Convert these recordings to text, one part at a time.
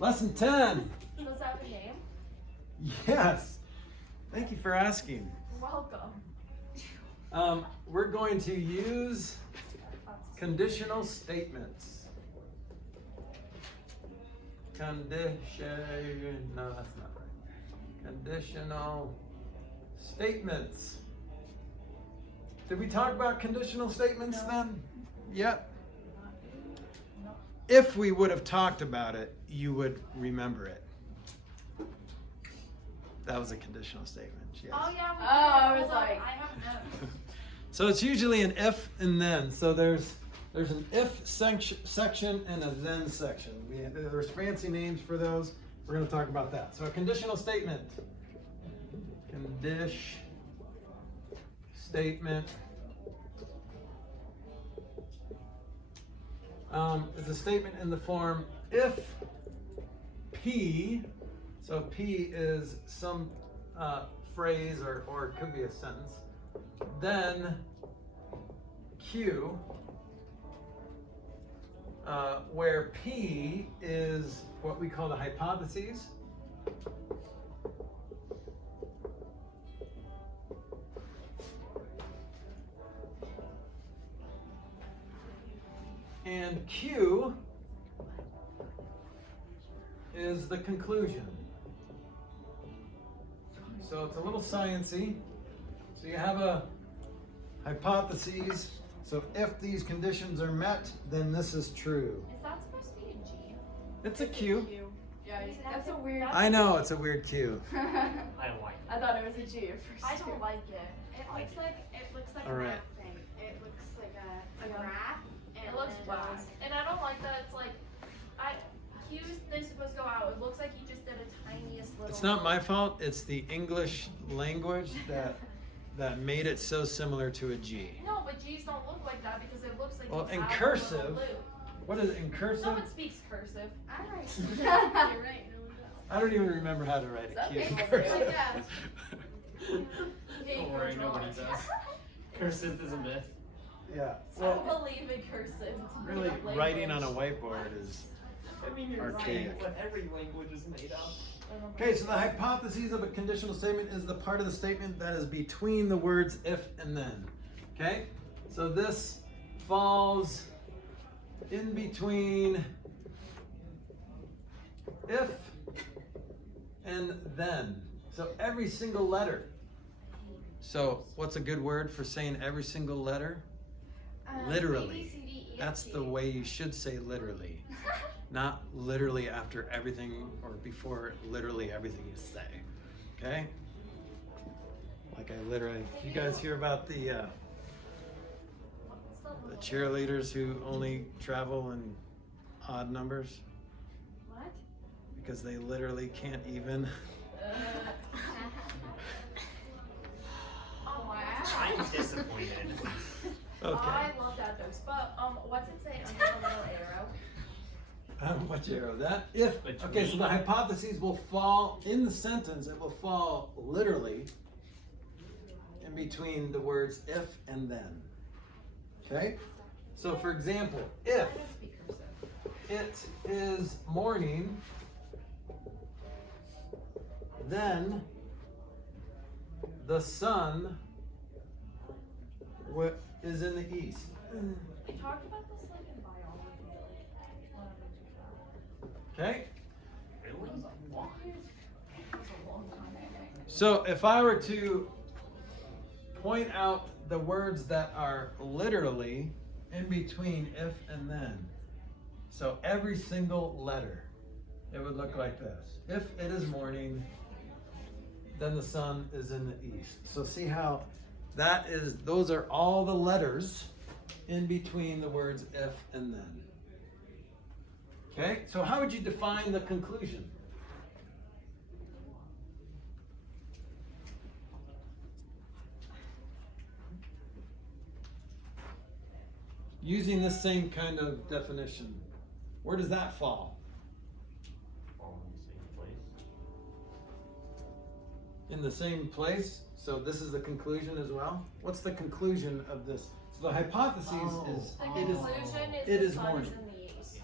Lesson 10. Does that have a name? Yes. Thank you for asking. Welcome. We're going to use conditional statements. No, that's not right. Conditional statements. Did we talk about conditional statements then? Yep. If we would have talked about it, you would remember it. That was a conditional statement. Yes. Oh yeah. I was like, I have notes. So it's usually an if and then. So there's an if section and a then section. There's fancy names for those. We're going to talk about that. So a conditional statement. Condish statement is a statement in the form if P. So P is some phrase or it could be a sentence. Then Q, where P is what we call the hypotheses. And Q is the conclusion. So it's a little sciencey. So you have a hypotheses. So if these conditions are met, then this is true. Is that supposed to be a G? It's a Q. Yeah, that's a weird. I know, it's a weird Q. I don't like it. I thought it was a G at first. I don't like it. It looks like All a right. map thing. It looks like a graph. And It looks then, black, and I don't like that. It's like, Q's they're supposed to go out. It looks like you just did a tiniest little. It's not my fault, it's the English language that made it so similar to a G. No, but G's don't look like that because it looks like. Well, you in have a cursive, little loop. what is it in cursive? No one speaks cursive. All right. You're right. No one does. I don't even remember how to write a Q in Some people cursive. do. Yeah. Hey, Don't worry, nobody control. does. Cursive is a myth. Yeah. I Well, believe in cursive. It's a really, great writing on a language. whiteboard is. I mean, you're Archaic. right. What every language is made of. Okay, so the hypotheses of a conditional statement is the part of the statement that is between the words if and then. Okay, so this falls in between if and then. So every single letter. So what's a good word for saying every single letter? Literally. A, B, C, D, E, F, That's G. the way you should say literally. Not literally after everything or before literally everything you say. Okay? Like I literally, you guys hear about the cheerleaders who only travel in odd numbers? What? Because they literally can't even. Oh wow. I'm disappointed. Okay. I love that though. But what's it say under the little arrow? What arrow? That if okay, so the hypotheses will fall in the sentence. It will fall literally in between the words if and then. Okay. So for example, if I don't speak cursive. it is morning, then the sun is in the east. We talked about this like in biology, like one of the Okay. Really? Why? That was a long time ago. So if I were to point out the words that are literally in between if and then, so every single letter, it would look like this. If it is morning, then the sun is in the east. So see how that is, those are all the letters in between the words if and then. Okay, so how would you define the conclusion? Using this same kind of definition, where does that fall? All in the same place. In the same place? So this is the conclusion as well? What's the conclusion of this? So the hypothesis is The it is conclusion is it the is sun morning. is in the east.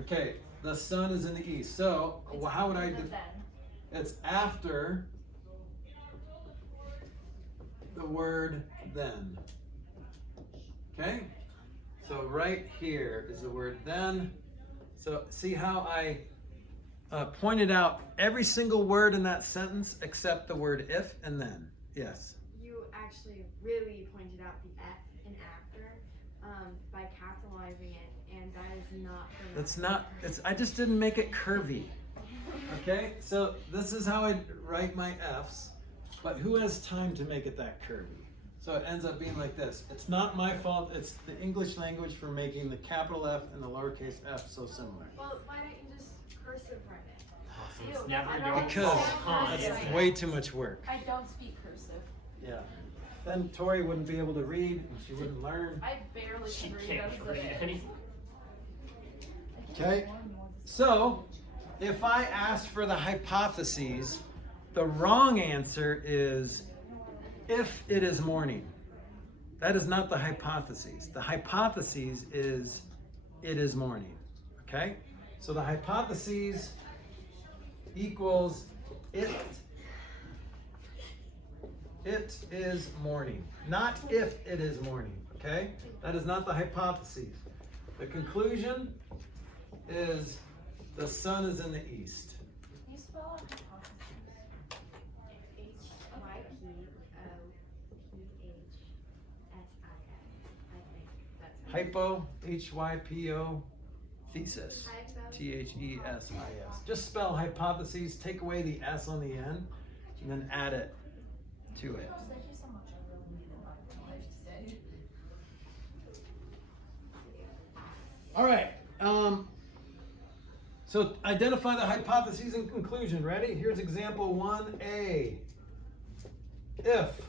Okay. The sun is in the east. So It's how would I after do? the then. It's after the word then. Okay? So right here is the word then. So see how I pointed out every single word in that sentence except the word if and then. Yes. You actually really pointed out the F and after by capitalizing it, and that is not. It's not, I just didn't make it curvy. Okay? So this is how I write my F's, but who has time to make it that curvy? So it ends up being like this. It's not my fault, it's the English language for making the capital F and the lowercase f so similar. Well, why don't you just cursive write it? So Ew, it's never I your don't Because fault, huh? that's way too much work. I don't speak cursive. Yeah. Then Tori wouldn't be able to read and she wouldn't learn. I barely She can read can't as it read is. anything. Okay? So, if I ask for the hypotheses, the wrong answer is if it is morning. That is not the hypotheses. The hypotheses is it is morning. Okay? So the hypotheses equals it is morning. Not if it is morning. Okay? That is not the hypotheses. The conclusion is the sun is in the east. Can you spell out hypothesis? HYPOPHSIS. I think that's Hypo, H-Y-P-O, thesis, T-H-E-S-I-S. Just spell hypotheses, take away the S on the end, and then add it to it. Thank you so much. I really needed my life today. All right. So identify the hypotheses and conclusion. Ready? Here's example 1A. If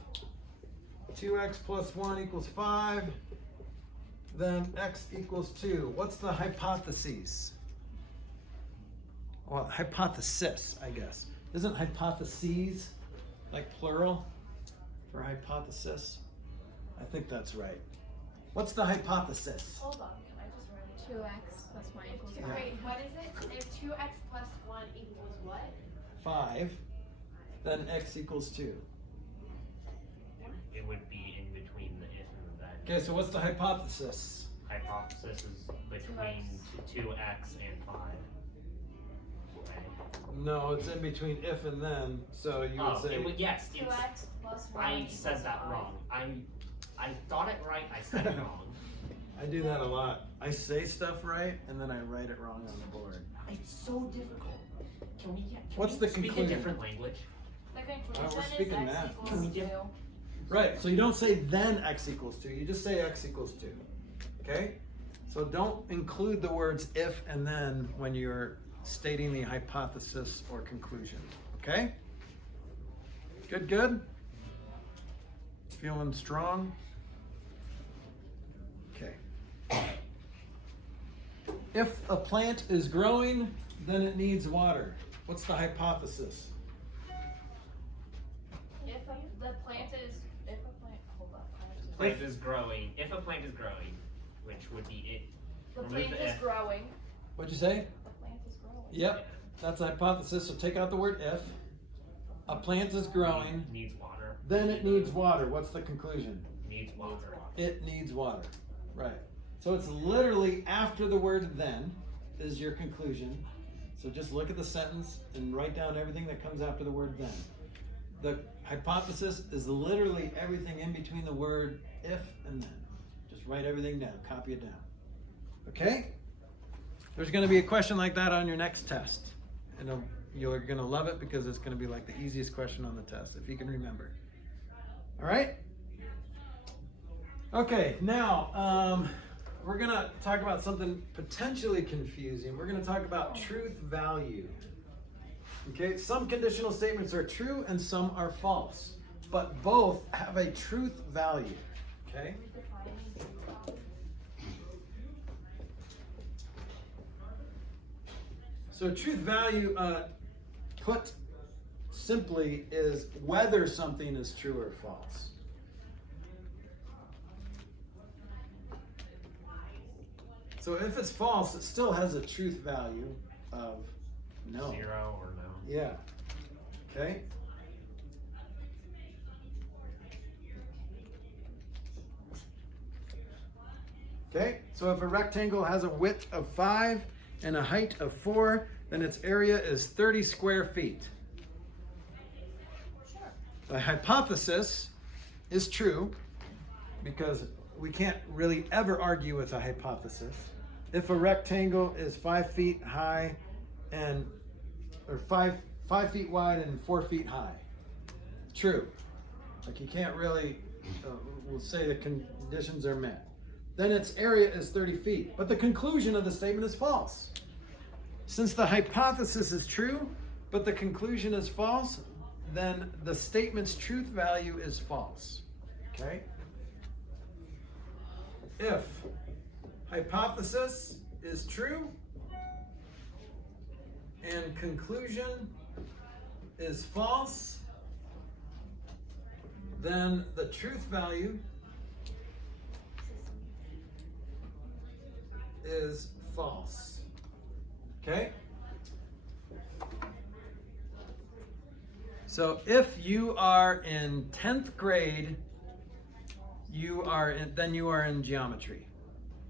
2x plus 1 equals 5, then x equals 2. What's the hypotheses? Well, hypothesis, I guess. Isn't hypotheses like plural for hypothesis? I think that's right. What's the hypothesis? Hold on, can I just write it? 2x plus 1 equals Yeah. 5. Wait, what is it? If 2x plus 1 equals what? 5, then x equals 2. It would be in between the if and the then. Okay, so what's the hypothesis? Hypothesis is between 2x and 5. Right? No, it's in between if and then, so you would Oh, say... it would, yes. It's, 2x plus 1 I equals said that 5. wrong. I thought it right. I said it wrong. I do that a lot. I say stuff right, and then I write it wrong on the board. It's so difficult. Can we get? Can What's we the speak conclusion? a different language? The conclusion we're is speaking x math. equals Can we 2. get- Right, so you don't say then x equals 2, you just say x equals 2. Okay? So don't include the words if and then when you're stating the hypothesis or conclusion. Okay? Good, good? Feeling strong? Okay. If a plant is growing, then it needs water. What's the hypothesis? If the plant is, if a plant, hold up. I have to- Plant is growing. If a plant is growing, which would be it. The remove plant the is if. growing. What'd you say? The plant is growing. Yep, that's a hypothesis, so take out the word if. A plant is growing, Needs water. then it needs water. What's the conclusion? Needs water. It needs water. Right. So it's literally after the word then is your conclusion. So just look at the sentence and write down everything that comes after the word then. The hypothesis is literally everything in between the word if and then. Just write everything down, copy it down. Okay? There's going to be a question like that on your next test. And you're going to love it because it's going to be like the easiest question on the test, if you can remember. All right? Okay, now we're going to talk about something potentially confusing. We're going to talk about truth value. Okay, some conditional statements are true and some are false, but both have a truth value. Okay? So truth value, put simply, is whether something is true or false. So if it's false, it still has a truth value of no. 0 or no. Yeah. Okay. Okay, so if a rectangle has a width of 5 and a height of 4, then its area is 30 square feet. The hypothesis is true because we can't really ever argue with a hypothesis. If a rectangle is 5 feet high and or 5 feet wide and 4 feet high, true. Like you can't really, we'll say the conditions are met. Then its area is 30 feet. But the conclusion of the statement is false. Since the hypothesis is true, but the conclusion is false, then the statement's truth value is false. Okay? If hypothesis is true and conclusion is false, then the truth value is false. Okay? So if you are in 10th grade, then you are in geometry.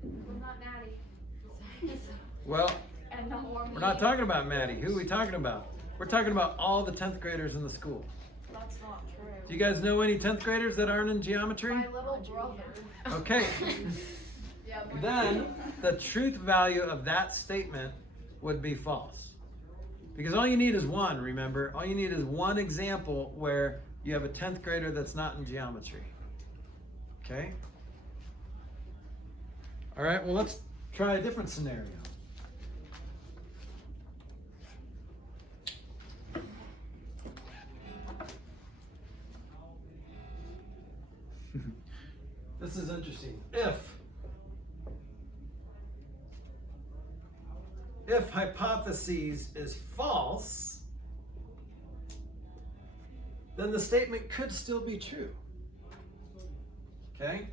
Well, not Maddie. Well, And no more we're not talking about Maddie. Who are we talking about? We're talking about all the 10th graders in the school. That's not true. Do you guys know any 10th graders that aren't in geometry? My little brother. Okay. Yeah, Then the truth value of that statement would be false. Because all you need is one, remember? All you need is one example where you have a 10th grader that's not in geometry. Okay? All right, well, let's try a different scenario. This is interesting. If hypothesis is false, then the statement could still be true. Okay?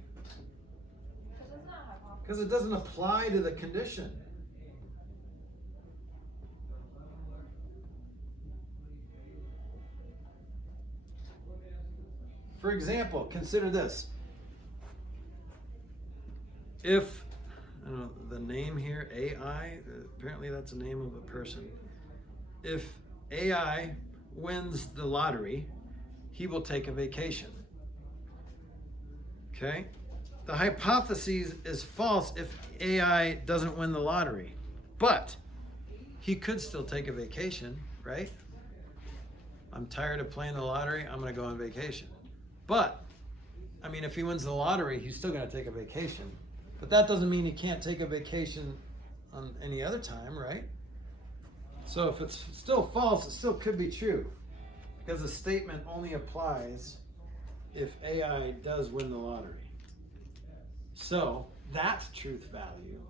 Because it's not hypothesis. Because it doesn't apply to the condition. For example, consider this. If, I don't know, the name here, AI, apparently that's the name of a person. If AI wins the lottery, he will take a vacation. Okay? The hypothesis is false if AI doesn't win the lottery. But he could still take a vacation, right? I'm tired of playing the lottery, I'm going to go on vacation. But, I mean, if he wins the lottery, he's still going to take a vacation. But that doesn't mean he can't take a vacation on any other time, right? So if it's still false, it still could be true. Because the statement only applies if AI does win the lottery. So that truth value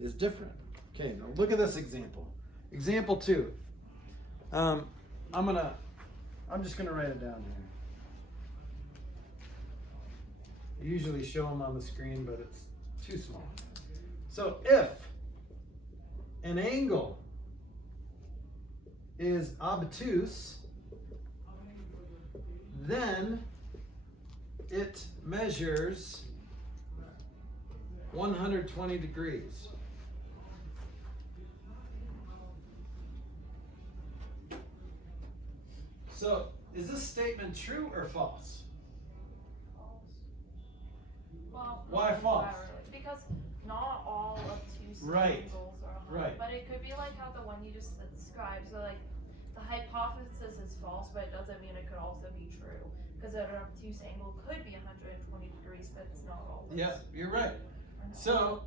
is different. Okay, now look at this example. Example 2. I'm just gonna write it down here. I usually show them on the screen, but it's too small. So if an angle is obtuse, then it measures 120 degrees. So, is this statement true or false? Well, Why false? not really, because not all obtuse Right. angles are 100, Right. but it could be like how the one you just described. So like the hypothesis is false, but it doesn't mean it could also be true. Because an obtuse angle could be 120 degrees, but it's not always. Yeah, you're right. I know. So,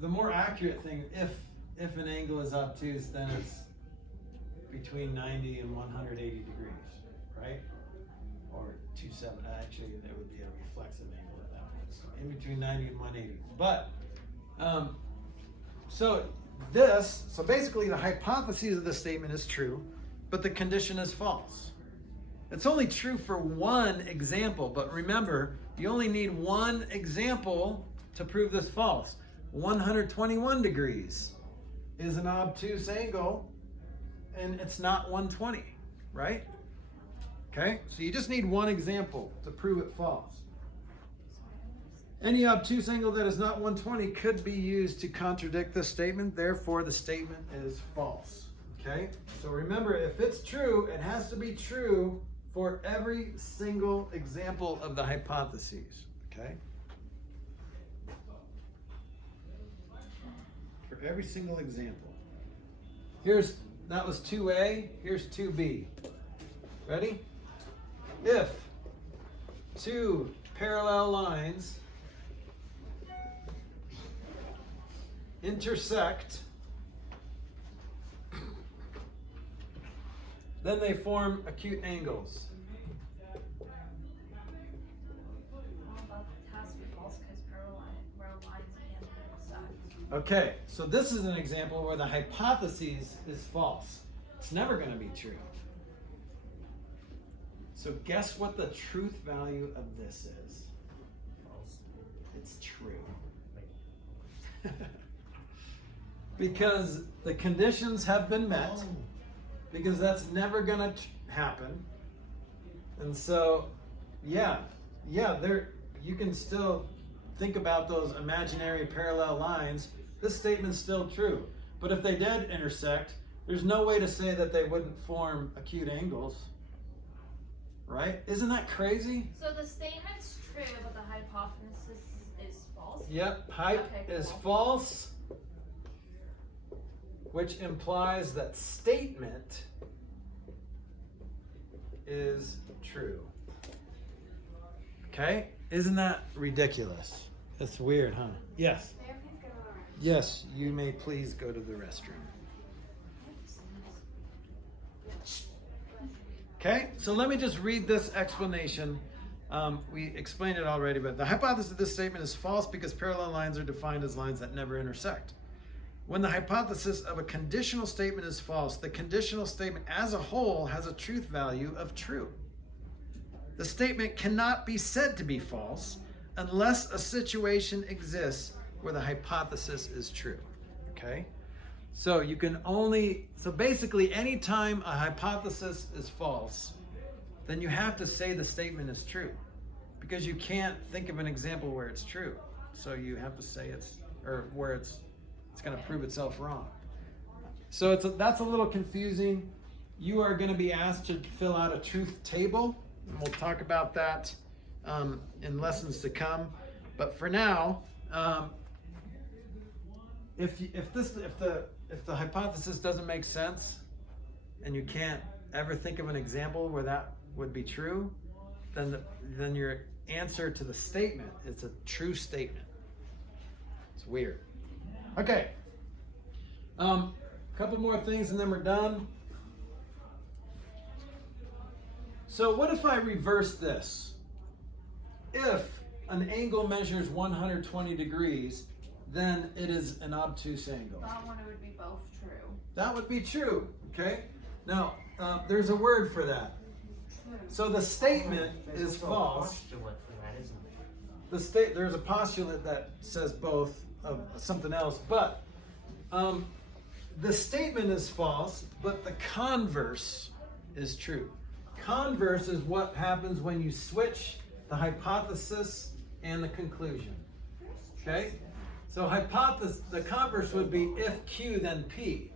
the more accurate thing, if an angle is obtuse, then it's between 90 and 180 degrees, right? Or 27. Actually, that would be a reflexive angle at that point. So in between 90 and 180. But so basically the hypothesis of the statement is true, but the condition is false. It's only true for one example, but remember, you only need one example to prove this false. 121 degrees is an obtuse angle, and it's not 120, right? Okay, so you just need one example to prove it false. Any obtuse angle that is not 120 could be used to contradict this statement, therefore the statement is false. Okay, so remember, if it's true, it has to be true for every single example of the hypotheses. Okay? For every single example. That was 2A, here's 2B. Ready? If two parallel lines intersect, then they form acute angles. Well, that has to be false because parallel lines can't intersect. Okay, so this is an example where the hypothesis is false. It's never going to be true. So guess what the truth value of this is? False. It's true. Because the conditions have been met. Because that's never going to happen. And so, there you can still think about those imaginary parallel lines. This statement's still true. But if they did intersect, there's no way to say that they wouldn't form acute angles. Right? Isn't that crazy? So the statement's true, but the hypothesis is false? Yep, hype Okay, is cool. false, which implies that statement is true. Okay? Isn't that ridiculous? That's weird, huh? Yes. May I please go to the restroom? Yes, you may please go to the restroom. Okay, so let me just read this explanation. We explained it already, but the hypothesis of this statement is false because parallel lines are defined as lines that never intersect. When the hypothesis of a conditional statement is false, the conditional statement as a whole has a truth value of true. The statement cannot be said to be false unless a situation exists where the hypothesis is true. Okay? So basically anytime a hypothesis is false, then you have to say the statement is true. Because you can't think of an example where it's true. So you have to say where it's going to prove itself wrong. So that's a little confusing. You are going to be asked to fill out a truth table, and we'll talk about that in lessons to come. But for now, if the hypothesis doesn't make sense, and you can't ever think of an example where that would be true, then your answer to the statement is a true statement. It's weird. Okay. Couple more things and then we're done. So what if I reverse this? If an angle measures 120 degrees, then it is an obtuse angle. That one would be both true. That would be true, okay? Now, there's a word for that. So the statement is false. Postulate for that, isn't there? There's a postulate that says both of something else, but the statement is false, but the converse is true. Converse is what happens when you switch the hypothesis and the conclusion. Okay? So the converse would be if Q then P.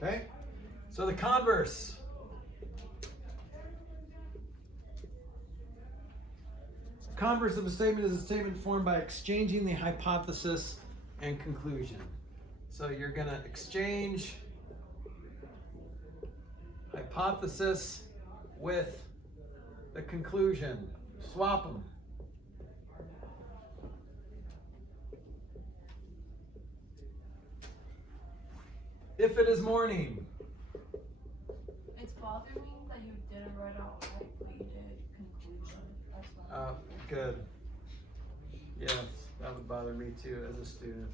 Okay? So the converse. Converse of a statement is a statement formed by exchanging the hypothesis and conclusion. So you're going to exchange hypothesis with the conclusion. Swap them. If it is morning. It's bothering me that you didn't write out right, but you did conclusion. That's fine. Good. Yes, that would bother me too as a student.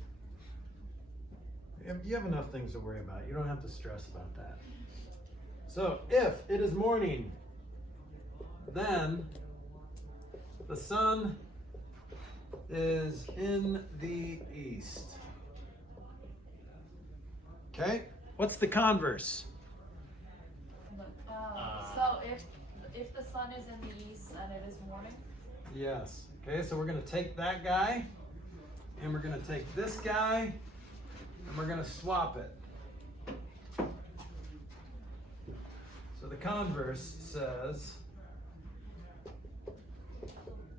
You have enough things to worry about. You don't have to stress about that. So, if it is morning, then the sun is in the east. Okay, what's the converse? So if the sun is in the east and it is morning. Yes. Okay, so we're going to take that guy, and we're going to take this guy, and we're going to swap it. So the converse says,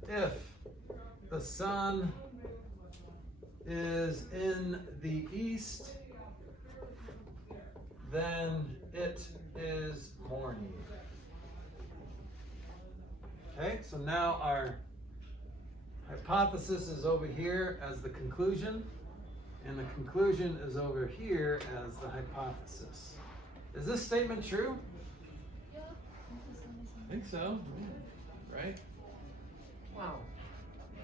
if the sun is in the east, then it is morning. Okay, so now our hypothesis is over here as the conclusion, and the conclusion is over here as the hypothesis. Is this statement true? Yeah. I think so, right? Well,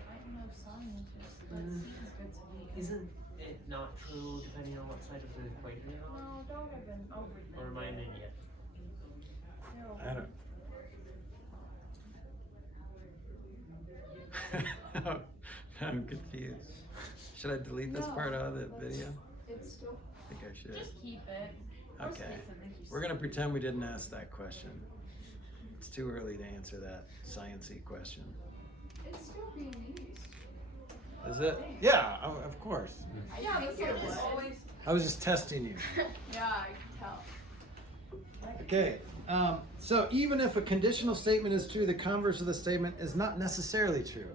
I don't know sun is just, but seems good to me. isn't it not true depending on what side of the equator you're on? No, don't even overthink Or am I an it. idiot? I don't. I'm confused. Should I delete this No, part out of the that's- video? It's still, I think I should. just keep it. Worst Okay. case, I think you We're gonna pretend we didn't ask that question. It's too early to answer that sciencey question. It's still being used. Is it? Yeah, of course. Yeah, the sun is always. I was just testing you. Yeah, I can tell. Okay, so even if a conditional statement is true, the converse of the statement is not necessarily true.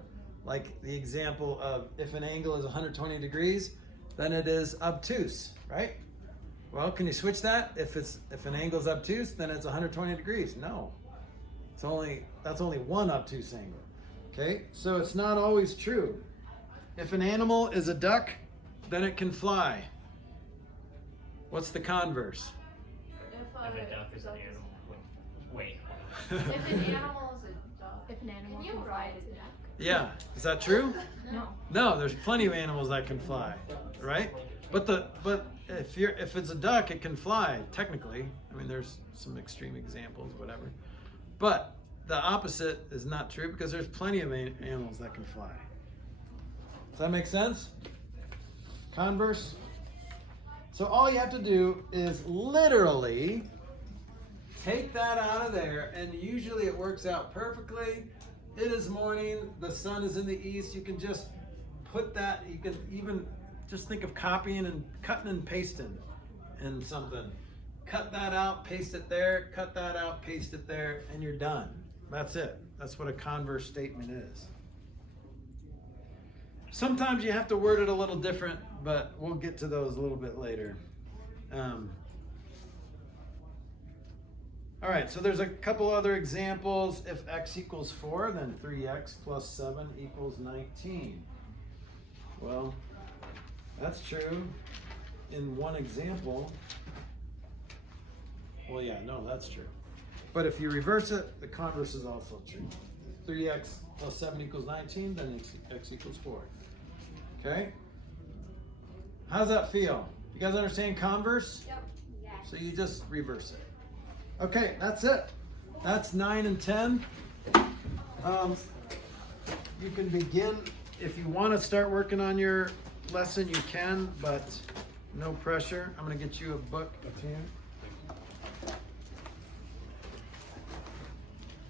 Like the example of if an angle is 120 degrees, then it is obtuse, right? Well, can you switch that? If an angle is obtuse, then it's 120 degrees. No, that's only one obtuse angle. Okay, so it's not always true. If an animal is a duck, then it can fly. What's the converse? If a duck is an animal. Wait. If an animal is a duck. If an animal Can you can fly, write it's a it? duck. Yeah, is that true? No. No, there's plenty of animals that can fly, right? But if it's a duck, it can fly technically. I mean, there's some extreme examples, whatever. But the opposite is not true because there's plenty of animals that can fly. Does that make sense? Converse. So all you have to do is literally take that out of there, and usually it works out perfectly. It is morning, the sun is in the east. You can just put that, you can even just think of copying and cutting and pasting in something. Cut that out, paste it there, cut that out, paste it there, and you're done. That's it. That's what a converse statement is. Sometimes you have to word it a little different, but we'll get to those a little bit later. All right, so there's a couple other examples. If x equals 4, then 3x plus 7 equals 19. Well, that's true in one example. Well, yeah, no, that's true. But if you reverse it, the converse is also true. 3x plus 7 equals 19, then x equals 4. Okay? How does that feel? You guys understand converse? Yep. Yes. So you just reverse it. Okay, that's it. That's 9 and 10. You can begin, if you want to start working on your lesson, you can, but no pressure. I'm going to get you a book, a pen.